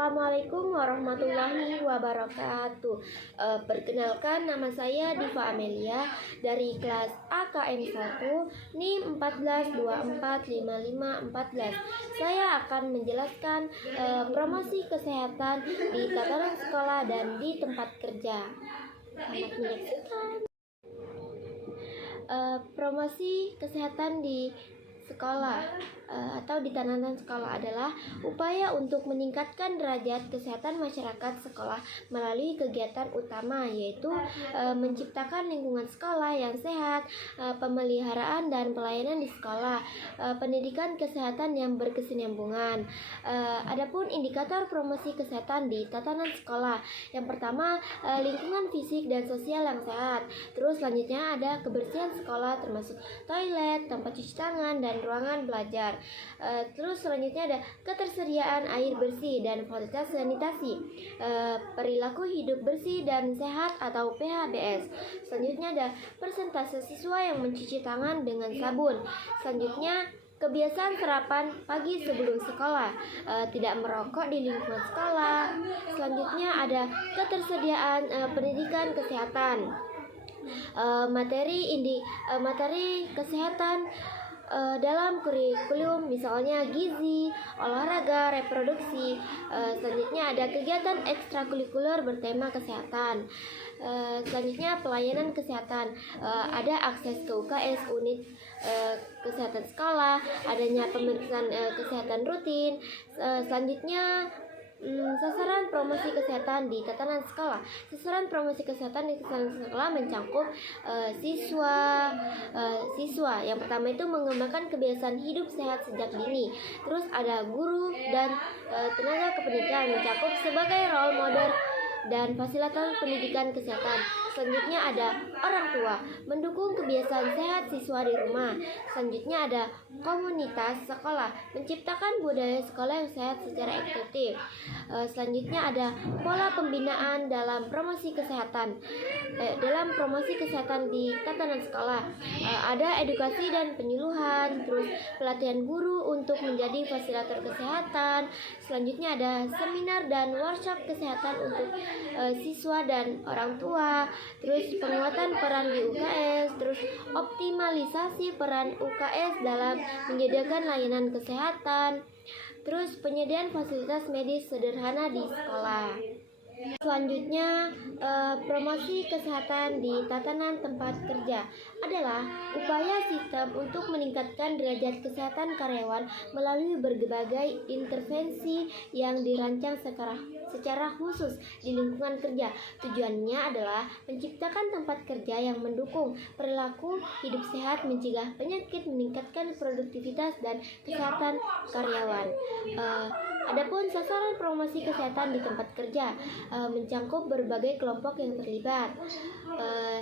Assalamualaikum warahmatullahi wabarakatuh. Perkenalkan, nama saya Diva Amelia dari kelas AKM 1 NIM 14245514. Saya akan menjelaskan promosi kesehatan di tatanan sekolah dan di tempat kerja. Selamat menyaksikan. Promosi kesehatan di sekolah atau di tatanan sekolah adalah upaya untuk meningkatkan derajat kesehatan masyarakat sekolah melalui kegiatan utama, yaitu menciptakan lingkungan sekolah yang sehat, pemeliharaan dan pelayanan di sekolah, pendidikan kesehatan yang berkesinambungan. Adapun indikator promosi kesehatan di tatanan sekolah, yang pertama lingkungan fisik dan sosial yang sehat. Terus selanjutnya ada kebersihan sekolah termasuk toilet, tempat cuci tangan dan ruangan belajar. Terus selanjutnya ada ketersediaan air bersih dan fasilitas sanitasi, perilaku hidup bersih dan sehat atau PHBS. Selanjutnya ada persentase siswa yang mencuci tangan dengan sabun. Selanjutnya kebiasaan sarapan pagi sebelum sekolah, tidak merokok di lingkungan sekolah. Selanjutnya ada ketersediaan pendidikan kesehatan, materi kesehatan dalam kurikulum, misalnya gizi, olahraga, reproduksi. Selanjutnya ada kegiatan ekstrakurikuler bertema kesehatan. Selanjutnya pelayanan kesehatan, ada akses ke UKS, unit kesehatan sekolah, adanya pemeriksaan kesehatan rutin. Selanjutnya sasaran promosi kesehatan di tatanan sekolah. Sasaran promosi kesehatan di tatanan sekolah mencakup siswa. Yang pertama itu mengembangkan kebiasaan hidup sehat sejak dini. Terus ada guru dan tenaga kependidikan, mencakup sebagai role model dan fasilitator pendidikan kesehatan. Selanjutnya ada orang tua, mendukung kebiasaan sehat siswa di rumah. Selanjutnya ada komunitas sekolah, menciptakan budaya sekolah yang sehat secara inklusif. Selanjutnya ada pola pembinaan dalam promosi kesehatan. Dalam promosi kesehatan di tatanan sekolah, ada edukasi dan penyuluhan, terus pelatihan guru untuk menjadi fasilitator kesehatan. Selanjutnya ada seminar dan workshop kesehatan untuk siswa dan orang tua. Terus penguatan peran di UKS, terus optimalisasi peran UKS dalam menyediakan layanan kesehatan, terus penyediaan fasilitas medis sederhana di sekolah. Selanjutnya, promosi kesehatan di tatanan tempat kerja adalah upaya sistem untuk meningkatkan derajat kesehatan karyawan melalui berbagai intervensi yang dirancang secara khusus di lingkungan kerja. Tujuannya adalah menciptakan tempat kerja yang mendukung perilaku hidup sehat, mencegah penyakit, meningkatkan produktivitas dan kesehatan karyawan. Adapun sasaran promosi kesehatan di tempat kerja mencakup berbagai kelompok yang terlibat.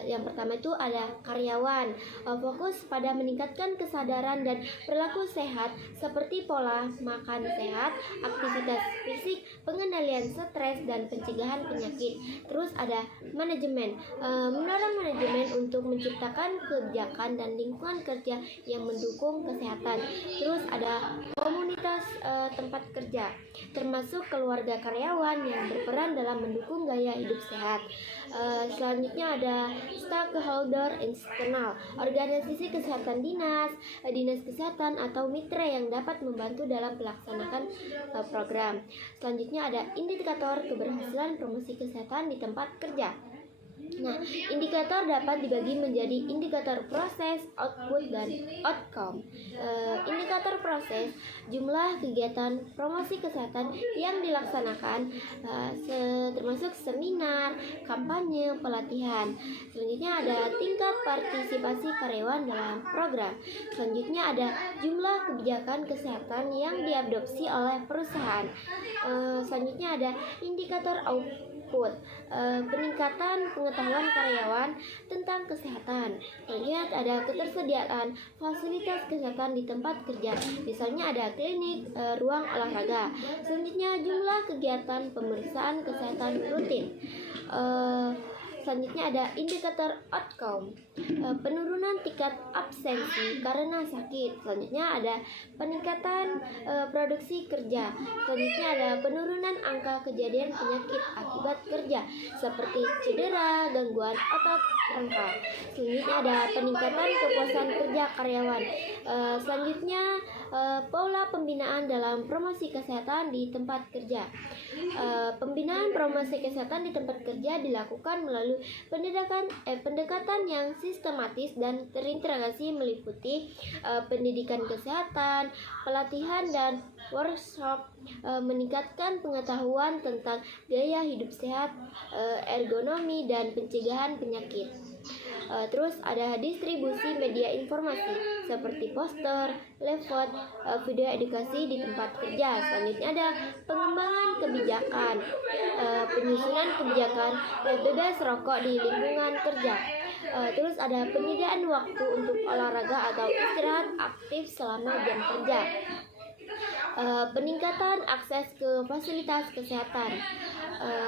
Yang pertama itu ada karyawan, fokus pada meningkatkan kesadaran dan perilaku sehat seperti pola makan sehat, aktivitas fisik, pengendalian stres dan pencegahan penyakit. Terus ada manajemen, mendorong manajemen untuk menciptakan kebijakan dan lingkungan kerja yang mendukung kesehatan. Terus ada komunitas tempat kerja, termasuk keluarga karyawan yang berperan dalam mendukung gaya hidup sehat. Selanjutnya ada stakeholder eksternal, organisasi kesehatan dinas kesehatan atau mitra yang dapat membantu dalam pelaksanaan program. Selanjutnya ada indikator keberhasilan promosi kesehatan di tempat kerja. Nah, indikator dapat dibagi menjadi indikator proses, output, dan outcome. Indikator proses, jumlah kegiatan promosi kesehatan yang dilaksanakan, termasuk seminar, kampanye, pelatihan. Selanjutnya ada tingkat partisipasi karyawan dalam program. Selanjutnya ada jumlah kebijakan kesehatan yang diadopsi oleh perusahaan. Selanjutnya ada indikator output, peningkatan pengetahuan karyawan tentang kesehatan. Lihat ada ketersediaan fasilitas kesehatan di tempat kerja, misalnya ada klinik, ruang olahraga. Selanjutnya jumlah kegiatan pemeriksaan kesehatan rutin. Selanjutnya ada indikator outcome, penurunan tingkat absensi karena sakit. Selanjutnya ada peningkatan produksi kerja. Selanjutnya ada penurunan angka kejadian penyakit akibat kerja seperti cedera, gangguan otot rangka. Selanjutnya ada peningkatan kepuasan kerja karyawan. Selanjutnya pola pembinaan dalam promosi kesehatan di tempat kerja. Pembinaan promosi kesehatan di tempat kerja dilakukan melalui pendekatan yang sistematis dan terintegrasi meliputi pendidikan kesehatan, pelatihan dan workshop, meningkatkan pengetahuan tentang gaya hidup sehat, ergonomi dan pencegahan penyakit. Terus ada distribusi media informasi seperti poster, leaflet, video edukasi di tempat kerja. Selanjutnya ada pengembangan kebijakan, penyusunan kebijakan bebas rokok di lingkungan kerja. Terus ada penyediaan waktu untuk olahraga atau istirahat aktif selama jam kerja. Peningkatan akses ke fasilitas kesehatan,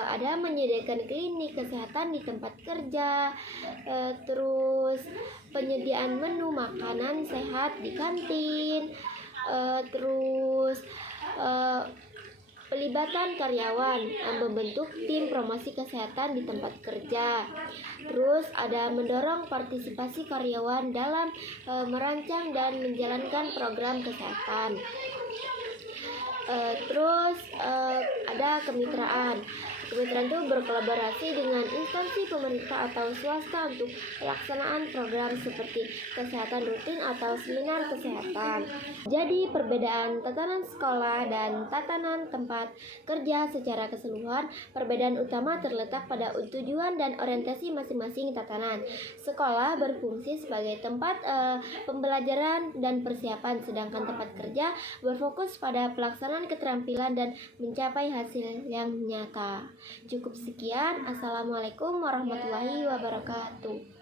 ada menyediakan klinik kesehatan di tempat kerja, terus penyediaan menu makanan sehat di kantin, terus pelibatan karyawan membentuk tim promosi kesehatan di tempat kerja. Terus ada mendorong partisipasi karyawan dalam merancang dan menjalankan program kesehatan. Terus ada kemitraan. Kemitraan itu berkolaborasi dengan instansi pemerintah atau swasta untuk pelaksanaan program seperti kesehatan rutin atau seminar kesehatan. Jadi perbedaan tatanan sekolah dan tatanan tempat kerja secara keseluruhan, perbedaan utama terletak pada tujuan dan orientasi masing-masing tatanan. Sekolah berfungsi sebagai tempat pembelajaran dan persiapan, sedangkan tempat kerja berfokus pada pelaksanaan keterampilan dan mencapai hasil yang nyata. Cukup sekian. Assalamualaikum warahmatullahi wabarakatuh.